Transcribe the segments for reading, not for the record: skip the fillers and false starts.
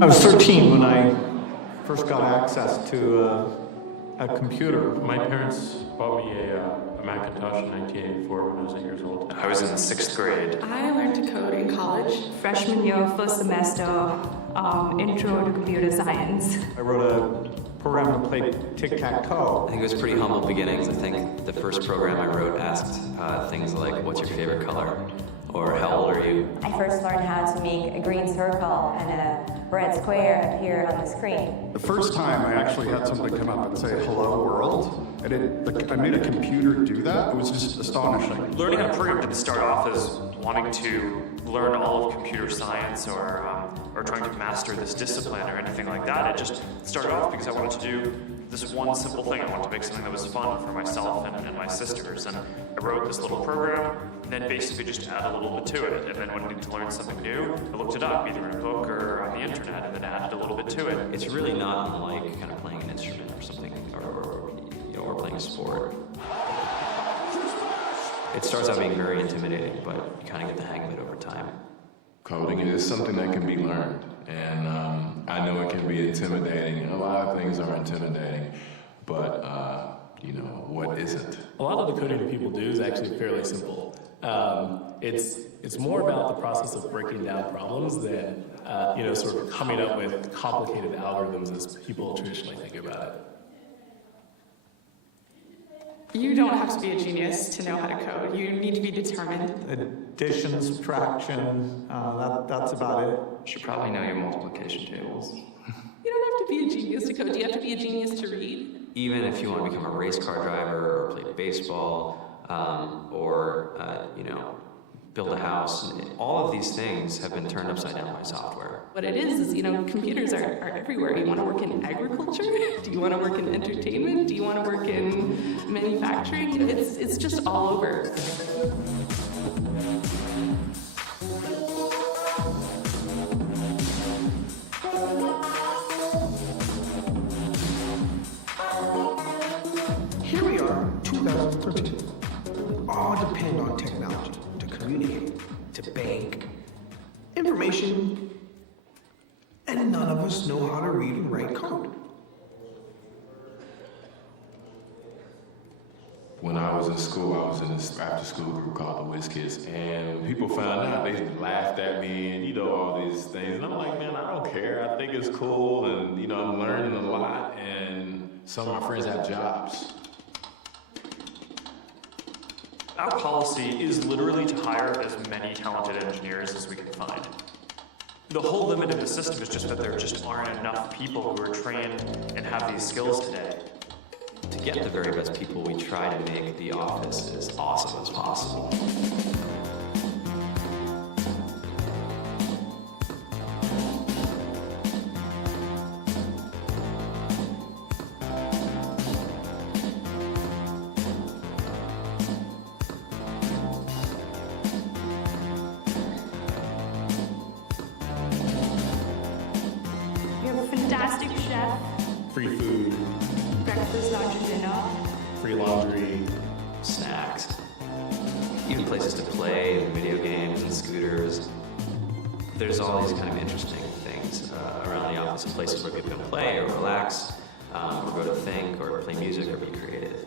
I was 13 when I first got access to a computer. My parents bought me a Macintosh in 1984 when I was 8 years old. I was in 6th grade. I learned to code in college. Freshman year, first semester, intro to computer science. I wrote a program to play tic-tac-toe. I think it was pretty humble beginnings. I think the first program I wrote asked things like, what's your favorite color? Or how old are you? I first learned how to make a green circle and a red square appear on the screen. The first time I actually had somebody come up and say, hello world, I made a computer do that. It was just astonishing. Learning how to program didn't start off as wanting to learn all of computer science or trying to master this discipline or anything like that. It just started off because I wanted to do this one simple thing. I wanted to make something that was fun for myself and my sisters. And I wrote this little program and then basically just add a little bit to it. And then when I needed to learn something new, I looked it up either in a book or on the internet and then added a little bit to it. It's really not unlike kind of playing an instrument or something, or playing a sport. It starts out being very intimidating, but you kind of get the hang of it over time. Coding is something that can be learned, and I know it can be intimidating. A lot of things are intimidating, but what isn't? A lot of the coding that people do is actually fairly simple. It's more about the process of breaking down problems than sort of coming up with complicated algorithms as people traditionally think about it. You don't have to be a genius to know how to code. You need to be determined. Addition, subtraction, that's about it. You should probably know your multiplication tables. You don't have to be a genius to code. Do you have to be a genius to read? Even if you want to become a race car driver or play baseball or build a house, all of these things have been turned upside down by software. What it is computers are everywhere. You want to work in agriculture? Do you want to work in entertainment? Do you want to work in manufacturing? It's just all over. Here we are, 2013. All depend on technology to communicate, to bank, information, and none of us know how to read and write code. When I was in school, I was in this after-school group called the Whiz Kids, and when people found out, they laughed at me and all these things. And I'm like, man, I don't care. I think it's cool, and I'm learning a lot, and some of my friends have jobs. Our policy is literally to hire as many talented engineers as we can find. The whole limit of the system is just that there just aren't enough people who are trained and have these skills today. To get the very best people, we try to make the office as awesome as possible. We have a fantastic chef. Free food, Breakfast, lunch, and dinner. free laundry. Snacks, even places to play, and video games and scooters. There's all these kind of interesting things around the office, and places where people can play or relax, or go to think, or play music, or be creative.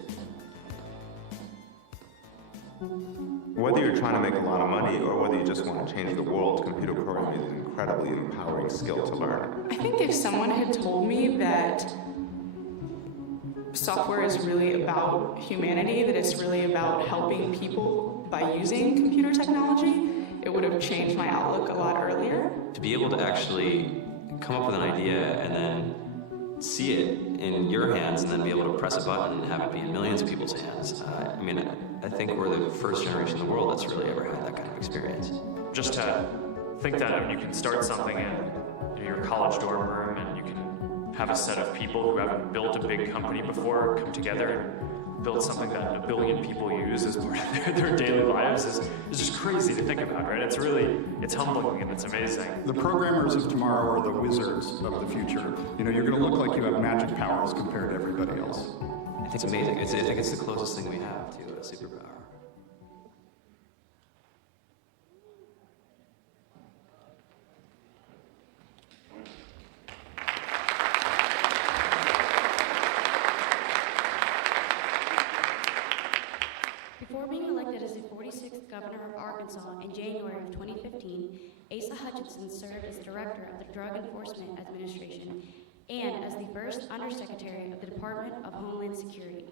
Whether you're trying to make a lot of money or whether you just want to change the world, computer programming is an incredibly empowering skill to learn. I think if someone had told me that software is really about humanity, that it's really about helping people by using computer technology, it would have changed my outlook a lot earlier. To be able to actually come up with an idea and then see it in your hands and then be able to press a button and have it be in millions of people's hands. I think we're the first generation in the world that's really ever had that kind of experience. Just to think that you can start something in your college dorm room and you can have a set of people who haven't built a big company before come together and build something that 1 billion people use as part of their daily lives is just crazy to think about, right? It's humbling and it's amazing. The programmers of tomorrow are the wizards of the future. You're going to look like you have magic powers compared to everybody else. I think it's amazing. I think it's the closest thing we have to a superpower. Director of the Drug Enforcement Administration and as the first Undersecretary of the Department of Homeland Security.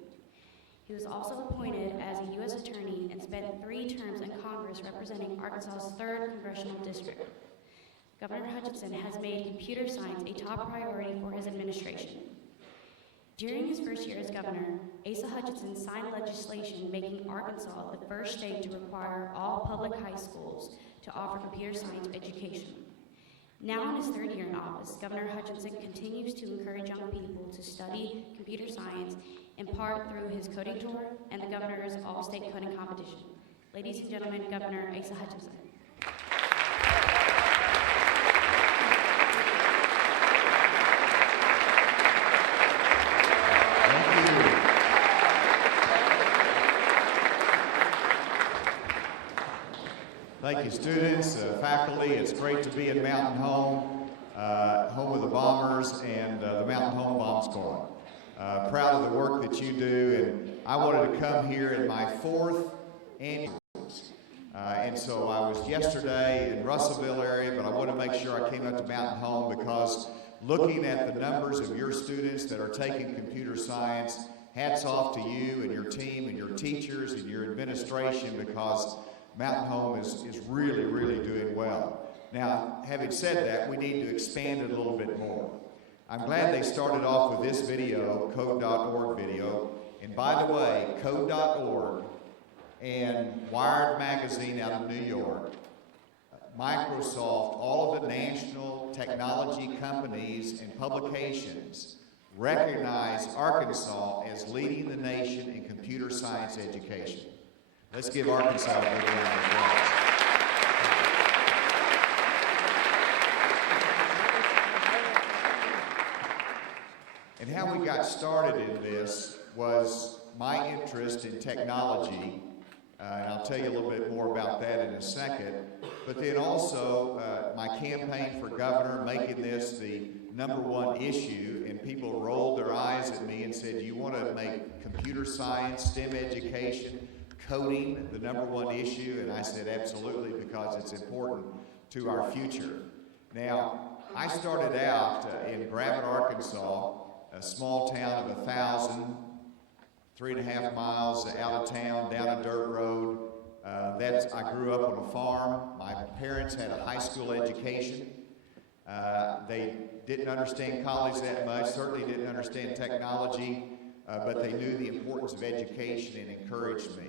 He was also appointed as a U.S. Attorney and spent 3 terms in Congress representing Arkansas's 3rd Congressional District. Governor Hutchinson has made computer science a top priority for his administration. During his first year as governor, Asa Hutchinson signed legislation making Arkansas the first state to require all public high schools to offer computer science education. Now in his 3rd year in office, Governor Hutchinson continues to encourage young people to study computer science, in part through his coding tour and the governor's all-state coding competition. Ladies and gentlemen, Governor Asa Hutchinson. Thank you, students, faculty. It's great to be at Mountain Home, home of the Bombers and the Mountain Home Bomb Squad. Proud of the work that you do, and I wanted to come here in my 4th annual. And so I was yesterday in Russellville area, but I want to make sure I came up to Mountain Home because looking at the numbers of your students that are taking computer science, hats off to you and your team and your teachers and your administration because Mountain Home is really, really doing well. Now, having said that, we need to expand it a little bit more. I'm glad they started off with this video, Code.org video. And by the way, Code.org and Wired Magazine out of New York, Microsoft, all of the national technology companies and publications recognize Arkansas as leading the nation in computer science education. Let's give Arkansas a big round of applause. And how we got started in this was my interest in technology, and I'll tell you a little bit more about that in a second, but then also my campaign for governor, making this the #1 issue, and people rolled their eyes at me and said, do you want to make computer science, STEM education, coding the #1 issue? And I said absolutely, because it's important to our future. Now, I started out in Gravette, Arkansas, a small town of 1,000, 3.5 miles out of town, down a dirt road. I grew up on a farm. My parents had a high school education. They didn't understand college that much, certainly didn't understand technology, but they knew the importance of education and encouraged me.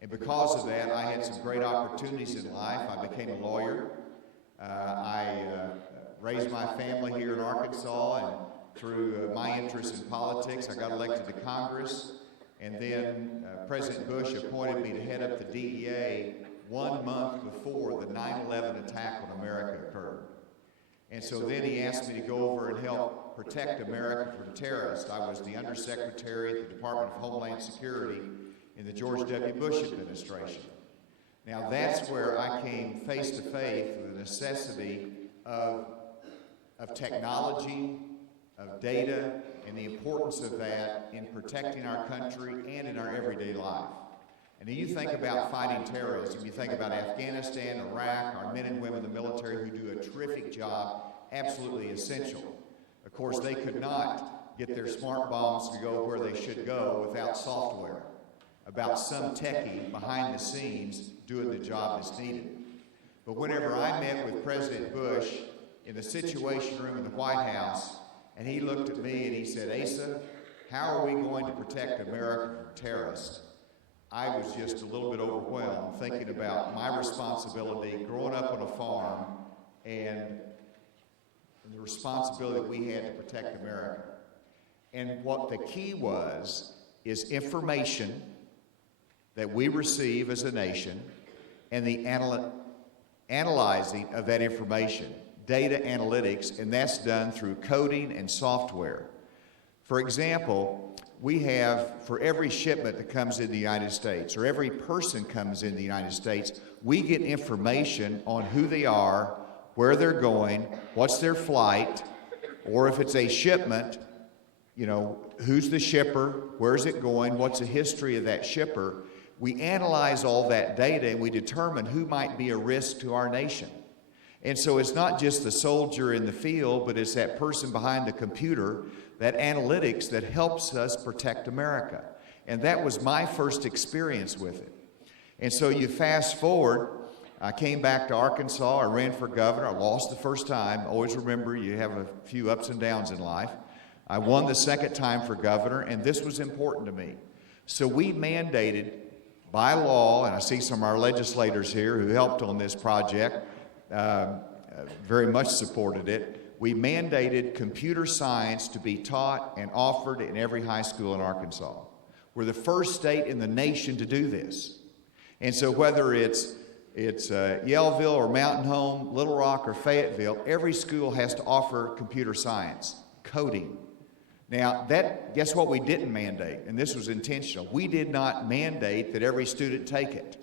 And because of that, I had some great opportunities in life. I became a lawyer. I raised my family here in Arkansas, and through my interest in politics, I got elected to Congress. And then President Bush appointed me to head up the DEA 1 month before the 9/11 attack on America occurred. And so then he asked me to go over and help protect America from terrorists. I was the Undersecretary at the Department of Homeland Security in the George W. Bush administration. Now that's where I came face to face with the necessity of technology, of data, and the importance of that in protecting our country and in our everyday life. And then you think about fighting terrorism, you think about Afghanistan, Iraq, our men and women in the military who do a terrific job, absolutely essential. Of course, they could not get their smart bombs to go where they should go without software, about some techie behind the scenes doing the job that's needed. But whenever I met with President Bush in the Situation Room in the White House, and he looked at me and he said, Asa, how are we going to protect America from terrorists? I was just a little bit overwhelmed thinking about my responsibility growing up on a farm and the responsibility that we had to protect America. And what the key was is information that we receive as a nation and the analyzing of that information, data analytics, and that's done through coding and software. For example, we have, for every shipment that comes in the United States, or every person comes in the United States, we get information on who they are, where they're going, what's their flight, or if it's a shipment, you know, who's the shipper, where's it going, what's the history of that shipper. We analyze all that data and we determine who might be a risk to our nation. And so it's not just the soldier in the field, but it's that person behind the computer, that analytics that helps us protect America. And that was my first experience with it. And so you fast forward, I came back to Arkansas, I ran for governor, I lost the first time. Always remember you have a few ups and downs in life. I won the second time for governor, and this was important to me. So we mandated by law, and I see some of our legislators here who helped on this project, very much supported it. We mandated computer science to be taught and offered in every high school in Arkansas. We're the first state in the nation to do this. And so whether it's Yellville or Mountain Home, Little Rock or Fayetteville, every school has to offer computer science, coding. Now, guess what we didn't mandate? And this was intentional. We did not mandate that every student take it,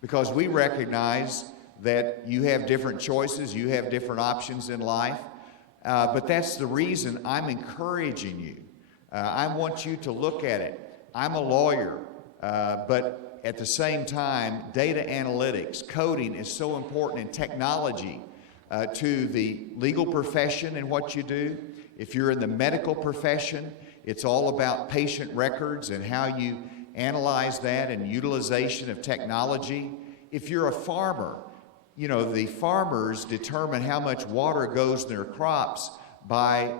because we recognize that you have different choices, you have different options in life, but that's the reason I'm encouraging you. I want you to look at it. I'm a lawyer, but at the same time, data analytics, coding is so important in technology to the legal profession and what you do. If you're in the medical profession, it's all about patient records and how you analyze that and utilization of technology. If you're a farmer, you know, the farmers determine how much water goes in their crops by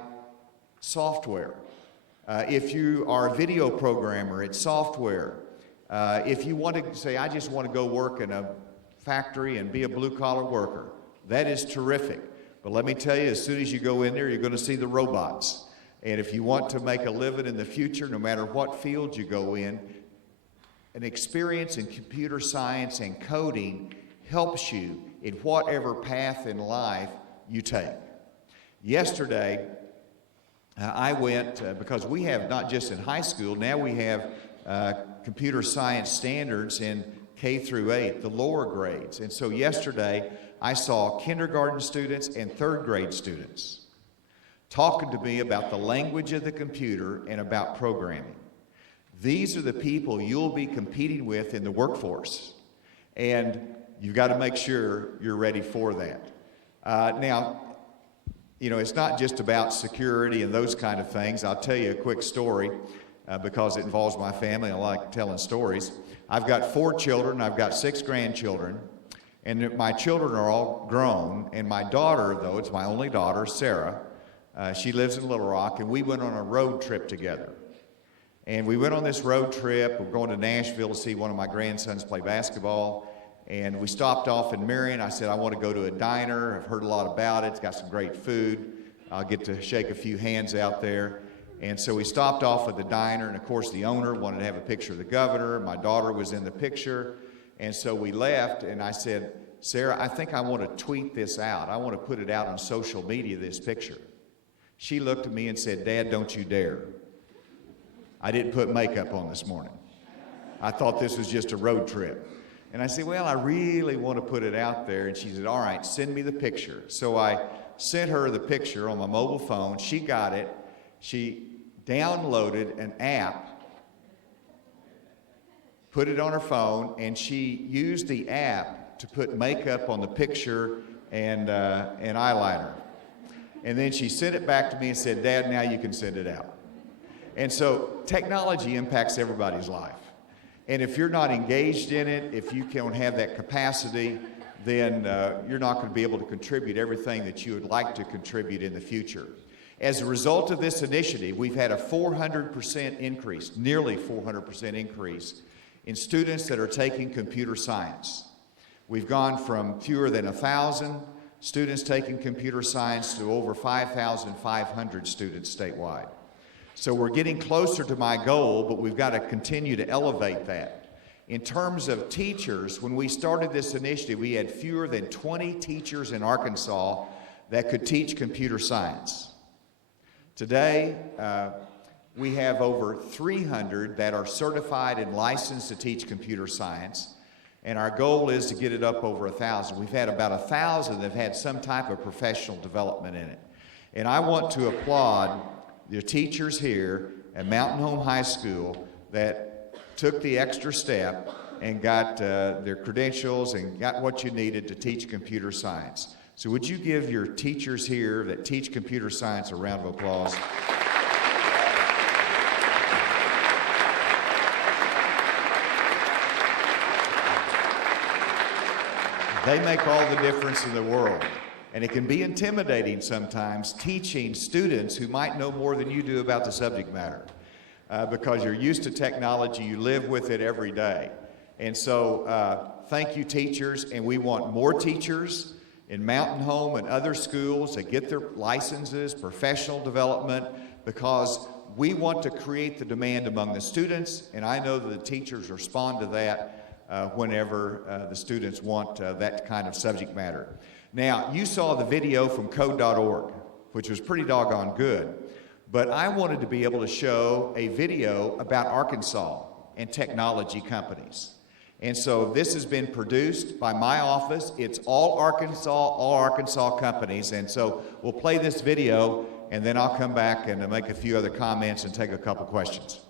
software. If you are a video programmer, it's software. If you want to say, I just want to go work in a factory and be a blue-collar worker, that is terrific. But let me tell you, as soon as you go in there, you're going to see the robots. And if you want to make a living in the future, no matter what field you go in, an experience in computer science and coding helps you in whatever path in life you take. Yesterday, I went, because we have not just in high school, now we have computer science standards in K through 8, the lower grades. And so yesterday, I saw kindergarten students and third grade students talking to me about the language of the computer and about programming. These are the people you'll be competing with in the workforce. And you've got to make sure you're ready for that. Now, you know, it's not just about security and those kind of things. I'll tell you a quick story because it involves my family. I like telling stories. I've got 4 children. I've got 6 grandchildren. And my children are all grown. And my daughter, though, it's my only daughter, Sarah. She lives in Little Rock. And we went on a road trip together. And we went on this road trip. We're going to Nashville to see one of my grandsons play basketball. And we stopped off in Marion. I said, I want to go to a diner. I've heard a lot about it. It's got some great food. I'll get to shake a few hands out there. And so we stopped off at the diner. And, of course, the owner wanted to have a picture of the governor. My daughter was in the picture. And so we left, and I said, Sarah, I think I want to tweet this out. I want to put it out on social media, this picture. She looked at me and said, Dad, don't you dare. I didn't put makeup on this morning. I thought this was just a road trip. And I said, well, I really want to put it out there. And she said, all right, send me the picture. So I sent her the picture on my mobile phone. She got it. She downloaded an app, put it on her phone, and she used the app to put makeup on the picture and eyeliner. And then she sent it back to me and said, Dad, now you can send it out. And so technology impacts everybody's life. And if you're not engaged in it, if you can't have that capacity, then you're not going to be able to contribute everything that you would like to contribute in the future. As a result of this initiative, we've had a 400% increase, nearly 400% increase, in students that are taking computer science. We've gone from fewer than 1,000 students taking computer science to over 5,500 students statewide. So we're getting closer to my goal, but we've got to continue to elevate that. In terms of teachers, when we started this initiative, we had fewer than 20 teachers in Arkansas that could teach computer science. Today, we have over 300 that are certified and licensed to teach computer science, and our goal is to get it up over 1,000. We've had about 1,000 that have had some type of professional development in it. And I want to applaud the teachers here at Mountain Home High School that took the extra step and got their credentials and got what you needed to teach computer science. So would you give your teachers here that teach computer science a round of applause? They make all the difference in the world. And it can be intimidating sometimes teaching students who might know more than you do about the subject matter because you're used to technology, you live with it every day. And so thank you, teachers, and we want more teachers in Mountain Home and other schools that get their licenses, professional development, because we want to create the demand among the students, and I know that the teachers respond to that whenever the students want that kind of subject matter. Now, you saw the video from code.org, which was pretty doggone good, but I wanted to be able to show a video about Arkansas and technology companies. And so this has been produced by my office. It's all Arkansas companies. And so we'll play this video, and then I'll come back and make a few other comments and take a couple questions.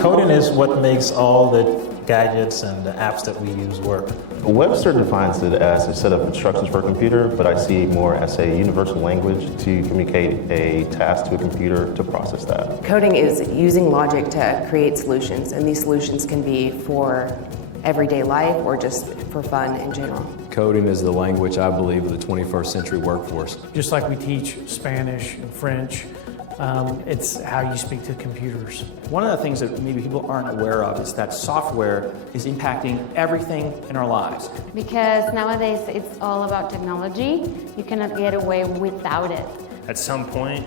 Coding is what makes all the gadgets and the apps that we use work. Webster defines it as a set of instructions for a computer, but I see it more as a universal language to communicate a task to a computer to process that. Coding is using logic to create solutions, and these solutions can be for everyday life or just for fun in general. Coding is the language, I believe, of the 21st century workforce. Just like we teach Spanish and French, it's how you speak to computers. One of the things that maybe people aren't aware of is that software is impacting everything in our lives. Because nowadays it's all about technology. You cannot get away without it. At some point,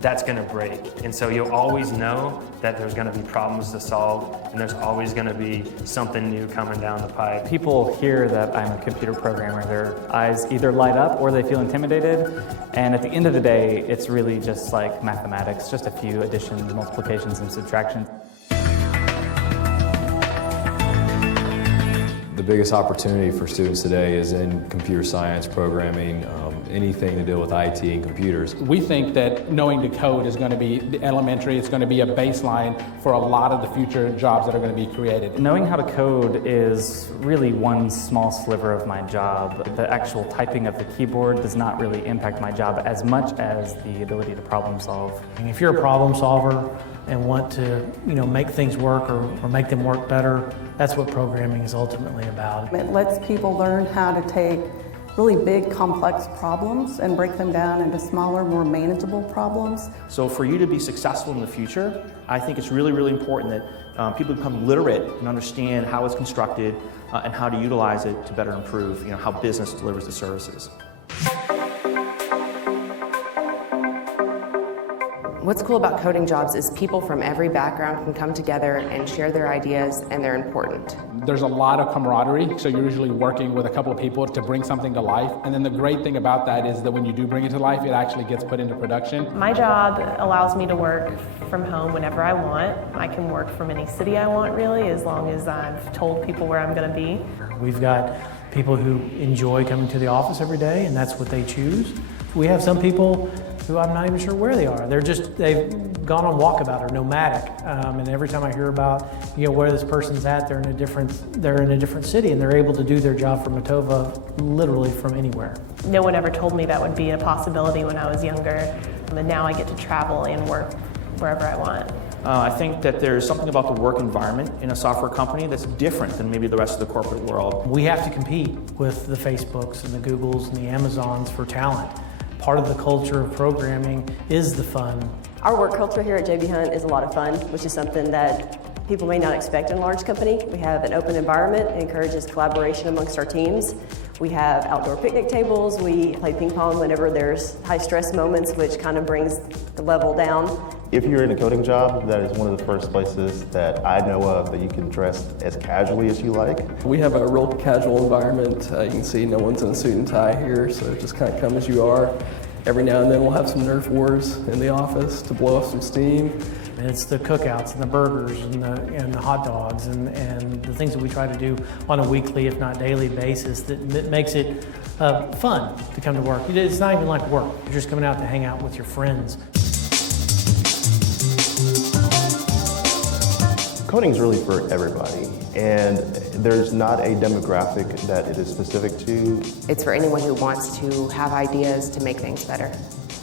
that's going to break. And so you'll always know that there's going to be problems to solve, and there's always going to be something new coming down the pipe. People hear that I'm a computer programmer, their eyes either light up or they feel intimidated. And at the end of the day, it's really just like mathematics, just a few additions, multiplications, and subtractions. The biggest opportunity for students today is in computer science, programming, anything to do with IT and computers. We think that knowing to code is going to be elementary, it's going to be a baseline for a lot of the future jobs that are going to be created. Knowing how to code is really one small sliver of my job. The actual typing of the keyboard does not really impact my job as much as the ability to problem solve. And if you're a problem solver and want to, make things work or make them work better, that's what programming is ultimately about. It lets people learn how to take really big, complex problems and break them down into smaller, more manageable problems. So for you to be successful in the future, I think it's really, really important that people become literate and understand how it's constructed and how to utilize it to better improve, how business delivers the services. What's cool about coding jobs is people from every background can come together and share their ideas, and they're important. There's a lot of camaraderie, so you're usually working with a couple of people to bring something to life. And then the great thing about that is that when you do bring it to life, it actually gets put into production. My job allows me to work from home whenever I want. I can work from any city I want, really, as long as I've told people where I'm going to be. We've got people who enjoy coming to the office every day, and that's what they choose. We have some people who I'm not even sure where they are. They've gone on walkabout or nomadic, and every time I hear about where this person's at, they're in a different city, and they're able to do their job from Matova literally from anywhere. No one ever told me that would be a possibility when I was younger, and now I get to travel and work wherever I want. I think that there's something about the work environment in a software company that's different than maybe the rest of the corporate world. We have to compete with the Facebooks and the Googles and the Amazons for talent. Part of the culture of programming is the fun. Our work culture here at JB Hunt is a lot of fun, which is something that people may not expect in a large company. We have an open environment. It encourages collaboration amongst our teams. We have outdoor picnic tables. We play ping pong whenever there's high stress moments, which kind of brings the level down. If you're in a coding job, that is one of the first places that I know of that you can dress as casually as you like. We have a real casual environment. You can see no one's in a suit and tie here, so just kind of come as you are. Every now and then we'll have some Nerf wars in the office to blow off some steam. And it's the cookouts and the burgers and the hot dogs and the things that we try to do on a weekly, if not daily basis that makes it fun to come to work. It's not even like work. You're just coming out to hang out with your friends. Coding is really for everybody, and there's not a demographic that it is specific to. It's for anyone who wants to have ideas to make things better.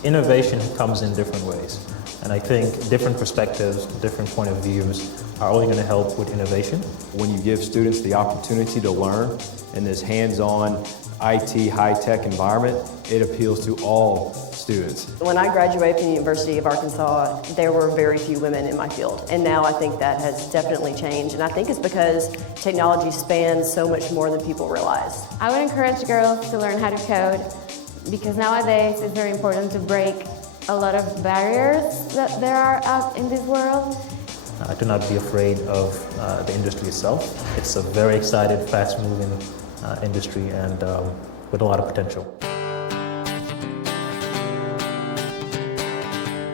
Innovation comes in different ways. And I think different perspectives, different point of views are only going to help with innovation. When you give students the opportunity to learn in this hands-on IT high-tech environment, it appeals to all students. When I graduated from the University of Arkansas, there were very few women in my field. And now I think that has definitely changed. And I think it's because technology spans so much more than people realize. I would encourage girls to learn how to code because nowadays it's very important to break a lot of barriers that there are out in this world. Do not be afraid of the industry itself. It's a very excited, fast-moving industry and with a lot of potential.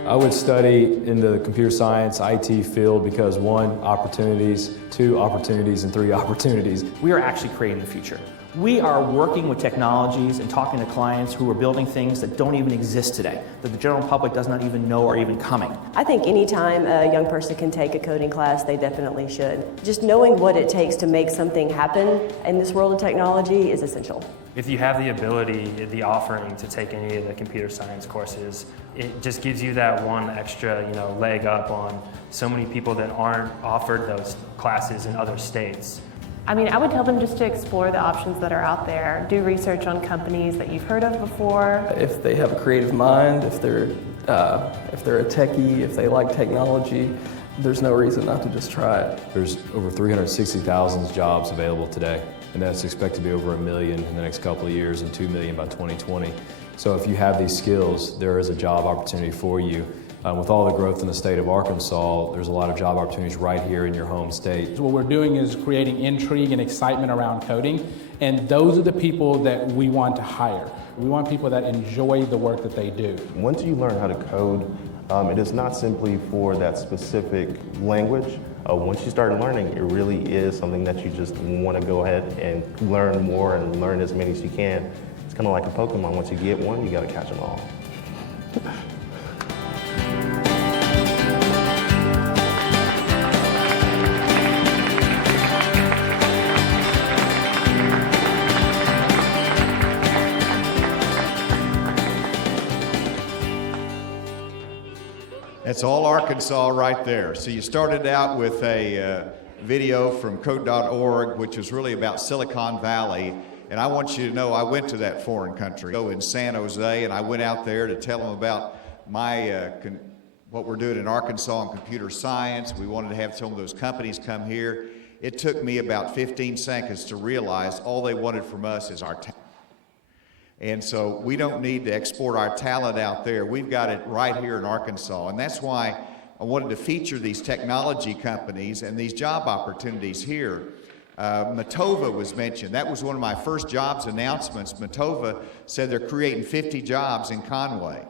I would study in the computer science IT field because 1, opportunities, 2, opportunities, and 3, opportunities. We are actually creating the future. We are working with technologies and talking to clients who are building things that don't even exist today, that the general public does not even know are even coming. I think anytime a young person can take a coding class, they definitely should. Just knowing what it takes to make something happen in this world of technology is essential. If you have the ability, the offering to take any of the computer science courses, it just gives you that one extra, leg up on so many people that aren't offered those classes in other states. I mean, I would tell them just to explore the options that are out there. Do research on companies that you've heard of before. If they have a creative mind, if they're a techie, if they like technology, there's no reason not to just try it. There's over 360,000 jobs available today, and that's expected to be over 1 million in the next couple of years and 2 million by 2020. So if you have these skills, there is a job opportunity for you. With all the growth in the state of Arkansas, there's a lot of job opportunities right here in your home state. So what we're doing is creating intrigue and excitement around coding, and those are the people that we want to hire. We want people that enjoy the work that they do. Once you learn how to code, it is not simply for that specific language. Once you start learning, it really is something that you just want to go ahead and learn more and learn as many as you can. It's kind of like a Pokemon. Once you get one, you got to catch them all. That's all Arkansas right there. So you started out with a video from Code.org, which was really about Silicon Valley. And I want you to know I went to that foreign country in San Jose, and I went out there to tell them about my what we're doing in Arkansas in computer science. We wanted to have some of those companies come here. It took me about 15 seconds to realize all they wanted from us is our talent. And so we don't need to export our talent out there. We've got it right here in Arkansas. And that's why I wanted to feature these technology companies and these job opportunities here. Matova was mentioned. That was one of my first jobs announcements. Matova said they're creating 50 jobs in Conway.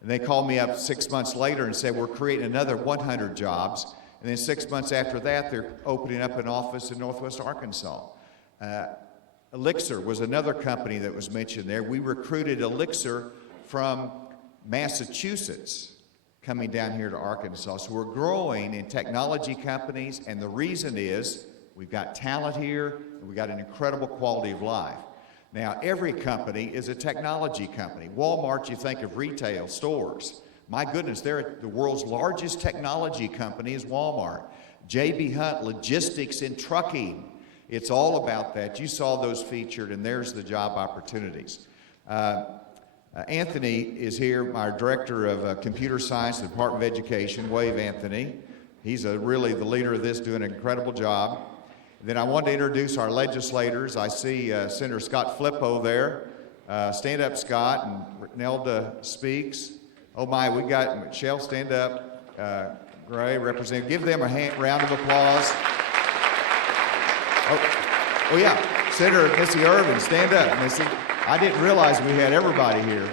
And they called me up 6 months later and said, we're creating another 100 jobs. And then 6 months after that, they're opening up an office in Northwest Arkansas. Elixir was another company that was mentioned there. We recruited Elixir from Massachusetts coming down here to Arkansas. So we're growing in technology companies, and the reason is we've got talent here, and we've got an incredible quality of life. Now, every company is a technology company. Walmart, you think of retail stores. My goodness, they're the world's largest technology company is Walmart. J.B. Hunt, logistics and trucking. It's all about that. You saw those featured, and there's the job opportunities. Anthony is here, our Director of Computer Science at the Department of Education. Wave, Anthony. He's really the leader of this, doing an incredible job. Then I want to introduce our legislators. I see Senator Scott Flippo there. Stand up, Scott, and Nelda Speaks. Oh my, we got Michelle, stand up. Gray, Representative. Give them a round of applause. Oh yeah, Senator Missy Irvin, stand up, Missy. I didn't realize we had everybody here.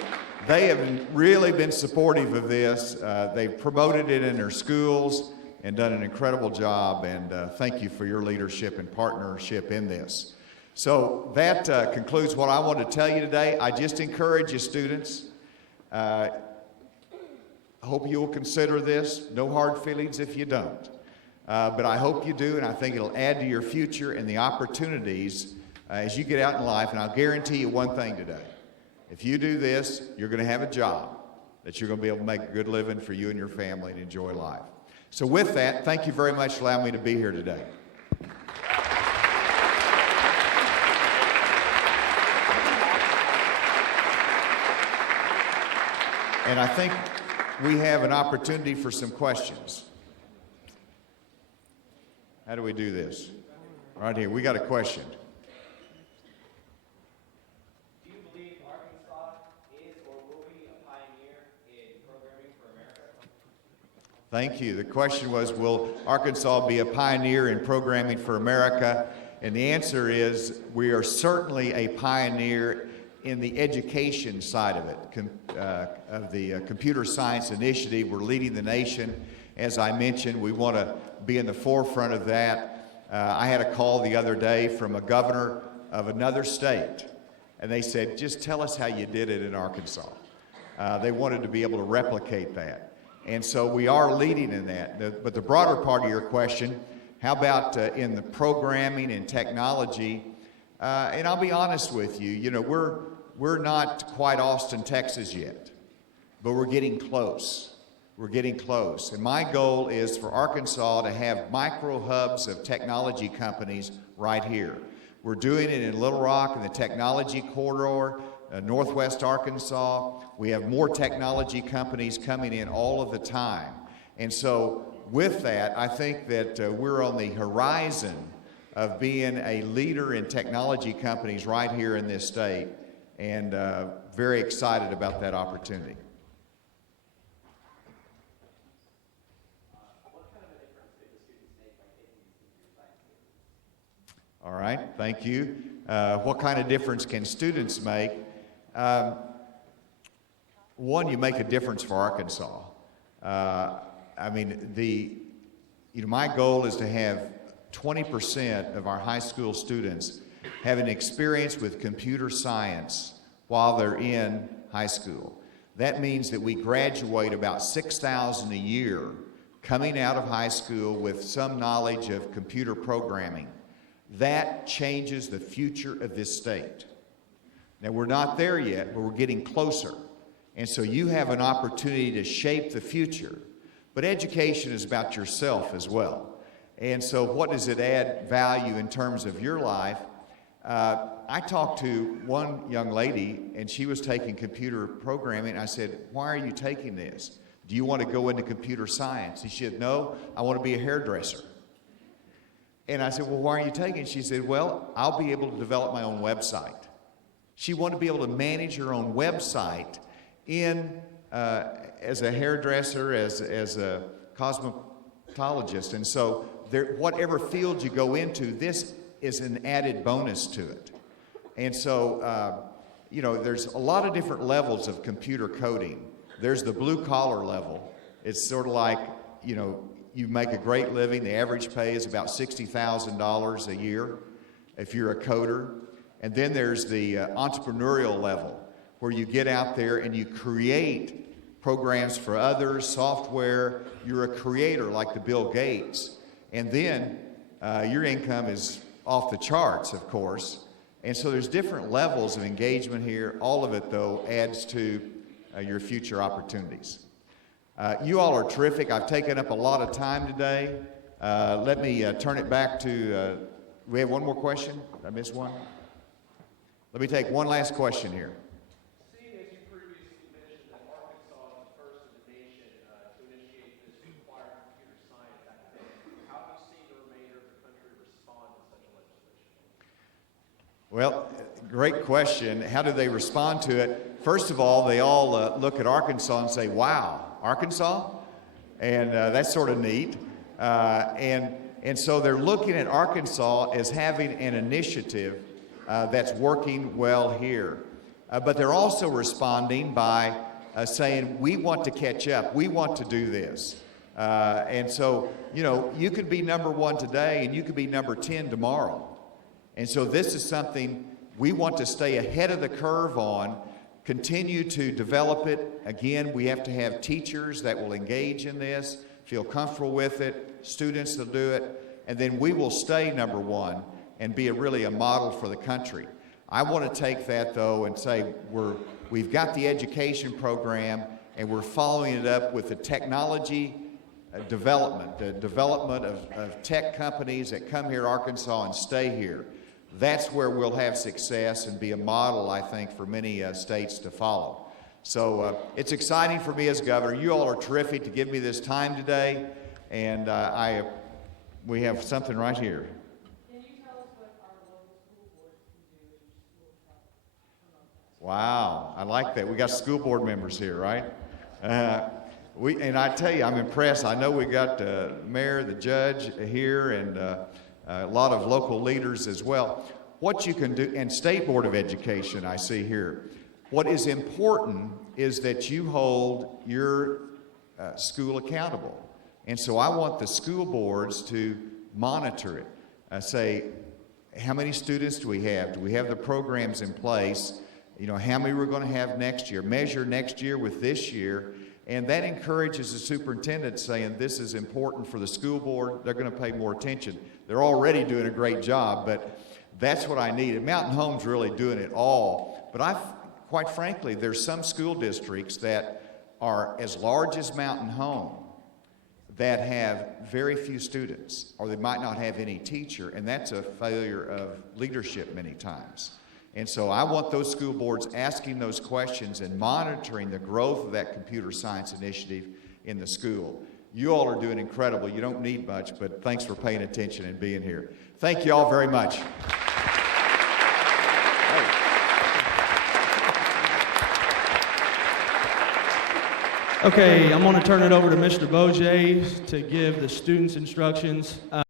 They have really been supportive of this. They've promoted it in their schools and done an incredible job, and thank you for your leadership and partnership in this. So that concludes what I want to tell you today. I just encourage you, students. I hope you will consider this. No hard feelings if you don't. But I hope you do, and I think it'll add to your future and the opportunities as you get out in life. And I'll guarantee you one thing today. If you do this, you're going to have a job that you're going to be able to make a good living for you and your family and enjoy life. So with that, thank you very much for allowing me to be here today. And I think we have an opportunity for some questions. How do we do this? Right here, we got a question. Do you believe Arkansas is or will be a pioneer in programming for America? Thank you. The question was, will Arkansas be a pioneer in programming for America? And the answer is, we are certainly a pioneer in the education side of it, of the Computer Science Initiative. We're leading the nation. As I mentioned, we want to be in the forefront of that. I had a call the other day from a governor of another state, and they said, just tell us how you did it in Arkansas. They wanted to be able to replicate that. And so we are leading in that. But the broader part of your question, how about in the programming and technology? And I'll be honest with you, you know, we're not quite Austin, Texas yet, but we're getting close. We're getting close. And my goal is for Arkansas to have micro hubs of technology companies right here. We're doing it in Little Rock in the technology corridor, Northwest Arkansas. We have more technology companies coming in all of the time. And so with that, I think that we're on the horizon of being a leader in technology companies right here in this state, and very excited about that opportunity. All right, thank you. What kind of difference can students make? One, you make a difference for Arkansas. I mean, my goal is to have 20% of our high school students have an experience with computer science while they're in high school. That means that we graduate about 6,000 a year coming out of high school with some knowledge of computer programming. That changes the future of this state. Now, we're not there yet, but we're getting closer. And so you have an opportunity to shape the future. But education is about yourself as well. And so what does it add value in terms of your life? I talked to one young lady, and she was taking computer programming. I said, why are you taking this? Do you want to go into computer science? She said, no, I want to be a hairdresser. And I said, well, why are you taking it? She said, well, I'll be able to develop my own website. She wanted to be able to manage her own website as a hairdresser, as a cosmetologist. And so whatever field you go into, this is an added bonus to it. And so, there's a lot of different levels of computer coding. There's the blue-collar level. It's sort of like, you make a great living. The average pay is about $60,000 a year if you're a coder. And then there's the entrepreneurial level, where you get out there and you create programs for others, software. You're a creator like the Bill Gates. And then your income is off the charts, of course. And so there's different levels of engagement here. All of it, though, adds to your future opportunities. You all are terrific. I've taken up a lot of time today. Let me turn it back to, we have one more question? Did I miss one? Let me take one last question here. Seeing as you previously mentioned that Arkansas is the first in the nation to initiate this required computer science academic, how have you seen the remainder of the country respond to such a legislation? Well, great question. How do they respond to it? First of all, they all look at Arkansas and say, wow, Arkansas? And that's sort of neat. And so they're looking at Arkansas as having an initiative that's working well here. but they're also responding by saying, we want to catch up, we want to do this. And so, you know, you could be number 1 today and you could be number 10 tomorrow. And so this is something we want to stay ahead of the curve on, continue to develop it. Again, we have to have teachers that will engage in this, feel comfortable with it, students that do it, and then we will stay number 1 and be really a model for the country. I want to take that, though, and say we've got the education program, and we're following it up with the technology development, the development of tech companies that come here to Arkansas and stay here. That's where we'll have success and be a model, I think, for many states to follow. So it's exciting for me as governor. You all are terrific to give me this time today, and we have something right here. Can you tell us what our local school board can do in school trouble? Wow, I like that. We got school board members here, right? And I tell you, I'm impressed. I know we got the mayor, the judge here, and a lot of local leaders as well. What you can do, and State Board of Education I see here. What is important is that you hold your school accountable. And so I want the school boards to monitor it. Say, how many students do we have? Do we have the programs in place? You know, how many we're going to have next year? Measure next year with this year. And that encourages the superintendent saying, this is important for the school board. They're going to pay more attention. They're already doing a great job, but that's what I need. And Mountain Home's really doing it all. But quite frankly, there's some school districts that are as large as Mountain Home that have very few students, or they might not have any teacher, and that's a failure of leadership many times. And so I want those school boards asking those questions and monitoring the growth of that computer science initiative in the school. You all are doing incredible. You don't need much, but thanks for paying attention and being here. Thank you all very much. Okay, I'm going to turn it over to Mr. Boje to give the students instructions.